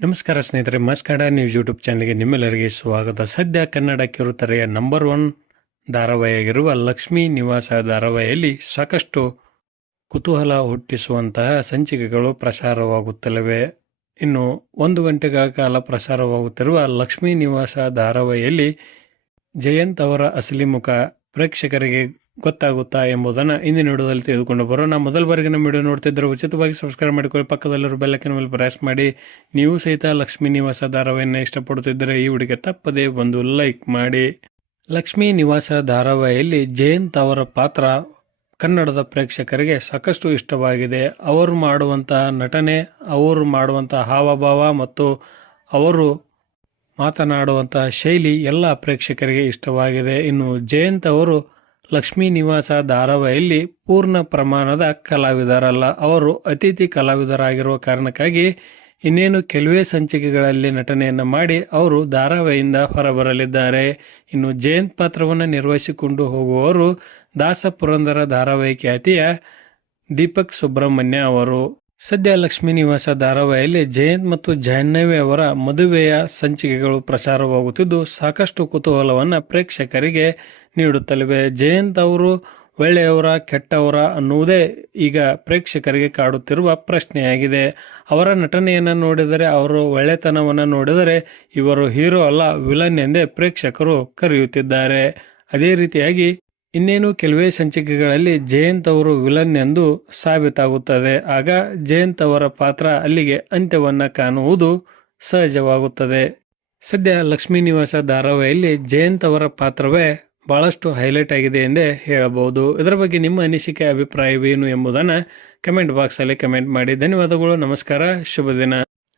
ನಮಸ್ಕಾರ ಸ್ನೇಹಿತರೆ, ಮಸ್ಕಡ news YouTube ಚಾನಲ್ಗೆ ನಿಮ್ಮೆಲ್ಲರಿಗೆ ಸ್ವಾಗತ. ಸದ್ಯ ಕನ್ನಡ ಕಿರುತೆರೆಯ ನಂಬರ್ 1 ಧಾರಾವಾಹಿಯಾಗಿರುವ ಲಕ್ಷ್ಮೀ ನಿವಾಸ ಧಾರಾವಾಹಿಯಲ್ಲಿ ಸಾಕಷ್ಟು ಕುತೂಹಲ ಹುಟ್ಟಿಸುವಂತಹ ಸಂಚಿಕೆಗಳು ಪ್ರಸಾರವಾಗುತ್ತಲಿವೆ. ಇನ್ನು 1 ಗಂಟೆಗಳ ಕಾಲ ಪ್ರಸಾರವಾಗುತ್ತಿರುವ ಲಕ್ಷ್ಮೀ ನಿವಾಸ ಧಾರಾವಾಹಿಯಲ್ಲಿ ಜಯಂತ್ ಅವರ ಅಸಲಿ ಮುಖ ಪ್ರೇಕ್ಷಕರಿಗೆ ಗೊತ್ತಾಗುತ್ತಾ ಎಂಬುದನ್ನು ಇಂದಿನ ವಿಡಿಯೋದಲ್ಲಿ ತೆಗೆದುಕೊಂಡು ಬರೋಣ. ಮೊದಲ ಬಾರಿಗೆ ನಮ್ಮ ವಿಡಿಯೋ ನೋಡ್ತಿದ್ದರೆ ಉಚಿತವಾಗಿ ಸಬ್ಸ್ಕ್ರೈಬ್ ಮಾಡಿಕೊಳ್ಳಿ, ಪಕ್ಕದಲ್ಲಿರೋ ಬೆಲ್ ಐಕಾನ್ ಮೇಲೆ ಪ್ರೆಸ್ ಮಾಡಿ. ನೀವು ಸಹಿತ ಲಕ್ಷ್ಮೀ ನಿವಾಸ ಧಾರಾವಾಹಿಯನ್ನು ಇಷ್ಟಪಡುತ್ತಿದ್ದರೆ ಈ ವಿಡಿಯೋಗೆ ತಪ್ಪದೇ ಒಂದು ಲೈಕ್ ಮಾಡಿ. ಲಕ್ಷ್ಮೀ ನಿವಾಸ ಧಾರಾವಾಹಿಯಲ್ಲಿ ಜಯಂತ್ ಅವರ ಪಾತ್ರ ಕನ್ನಡದ ಪ್ರೇಕ್ಷಕರಿಗೆ ಸಾಕಷ್ಟು ಇಷ್ಟವಾಗಿದೆ. ಅವರು ಮಾಡುವಂತಹ ನಟನೆ, ಅವರು ಮಾಡುವಂತಹ ಹಾವಭಾವ ಮತ್ತು ಅವರು ಮಾತನಾಡುವಂತಹ ಶೈಲಿ ಎಲ್ಲ ಪ್ರೇಕ್ಷಕರಿಗೆ ಇಷ್ಟವಾಗಿದೆ. ಇನ್ನು ಜಯಂತ್ ಅವರು ಲಕ್ಷ್ಮೀ ನಿವಾಸ ಧಾರಾವಾಹಿಯಲ್ಲಿ ಪೂರ್ಣ ಪ್ರಮಾಣದ ಕಲಾವಿದರಲ್ಲ, ಅವರು ಅತಿಥಿ ಕಲಾವಿದರಾಗಿರುವ ಕಾರಣಕ್ಕಾಗಿ ಇನ್ನೇನು ಕೆಲವೇ ಸಂಚಿಕೆಗಳಲ್ಲಿ ನಟನೆಯನ್ನು ಮಾಡಿ ಅವರು ಧಾರಾವಾಹಿಯಿಂದ ಹೊರಬರಲಿದ್ದಾರೆ. ಇನ್ನು ಜಯಂತ್ ಪಾತ್ರವನ್ನು ನಿರ್ವಹಿಸಿಕೊಂಡು ಹೋಗುವವರು ದಾಸ ಪುರಂದರ ಧಾರಾವಾಹಿ ಖ್ಯಾತಿಯ ದೀಪಕ್ ಸುಬ್ರಹ್ಮಣ್ಯ ಅವರು. ಸದ್ಯ ಲಕ್ಷ್ಮೀ ನಿವಾಸ ಧಾರಾವಾಹಿಯಲ್ಲಿ ಜಯಂತ್ ಮತ್ತು ಜಾಹ್ನವಿ ಅವರ ಮದುವೆಯ ಸಂಚಿಕೆಗಳು ಪ್ರಸಾರವಾಗುತ್ತಿದ್ದು ಸಾಕಷ್ಟು ಕುತೂಹಲವನ್ನು ಪ್ರೇಕ್ಷಕರಿಗೆ ನೀಡುತ್ತಲಿವೆ. ಜಯಂತ್ ಅವರು ಒಳ್ಳೆಯವರ ಕೆಟ್ಟವರ ಅನ್ನುವುದೇ ಈಗ ಪ್ರೇಕ್ಷಕರಿಗೆ ಕಾಡುತ್ತಿರುವ ಪ್ರಶ್ನೆಯಾಗಿದೆ. ಅವರ ನಟನೆಯನ್ನು ನೋಡಿದರೆ, ಅವರು ಒಳ್ಳೆತನವನ್ನು ನೋಡಿದರೆ ಇವರು ಹೀರೋ ಅಲ್ಲ, ವಿಲನ್ ಎಂದೇ ಪ್ರೇಕ್ಷಕರು ಕರೆಯುತ್ತಿದ್ದಾರೆ. ಅದೇ ರೀತಿಯಾಗಿ ಇನ್ನೇನು ಕೆಲವೇ ಸಂಚಿಕೆಗಳಲ್ಲಿ ಜಯಂತ್ ಅವರು ವಿಲನ್ ಎಂದು ಸಾಬೀತಾಗುತ್ತದೆ. ಆಗ ಜಯಂತ್ ಅವರ ಪಾತ್ರ ಅಲ್ಲಿಗೆ ಅಂತ್ಯವನ್ನು ಕಾಣುವುದು ಸಹಜವಾಗುತ್ತದೆ. ಸದ್ಯ ಲಕ್ಷ್ಮೀ ನಿವಾಸ ಧಾರಾವಾಹಿಯಲ್ಲಿ ಜಯಂತ್ ಅವರ ಪಾತ್ರವೇ ಬಹಳಷ್ಟು ಹೈಲೈಟ್ ಆಗಿದೆ ಎಂದೇ ಹೇಳಬಹುದು. ಇದರ ಬಗ್ಗೆ ನಿಮ್ಮ ಅನಿಸಿಕೆ, ಅಭಿಪ್ರಾಯವೇನು ಎಂಬುದನ್ನು ಕಮೆಂಟ್ ಬಾಕ್ಸಲ್ಲಿ ಕಮೆಂಟ್ ಮಾಡಿ. ಧನ್ಯವಾದಗಳು. ನಮಸ್ಕಾರ. ಶುಭ ದಿನ.